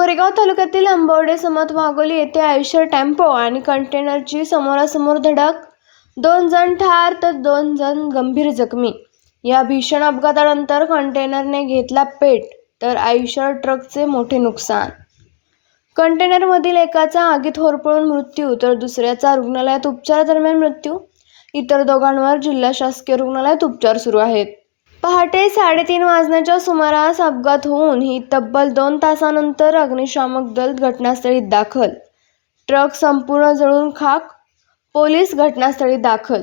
कोरेगाव तालुक्यातील आंबवडे समत वाघोली येथे आयुष्य टेम्पो आणि कंटेनरची समोरासमोर धडक. दोन जण ठार तर दोन जण गंभीर जखमी. या भीषण अपघातानंतर कंटेनरने घेतला पेट तर आयुष्य ट्रकचे मोठे नुकसान. कंटेनरमधील एकाचा आगीत होरपळून मृत्यू तर दुसऱ्याचा रुग्णालयात उपचारादरम्यान मृत्यू. इतर दोघांवर जिल्हा शासकीय रुग्णालयात उपचार सुरू आहेत. पहाटे साडेतीन वाजण्याच्या सुमारास अपघात होऊन ही तब्बल दोन तासानंतर अग्निशामक दल घटनास्थळी दाखल. ट्रक संपूर्ण जळून खाक पोलीस घटनास्थळी दाखल.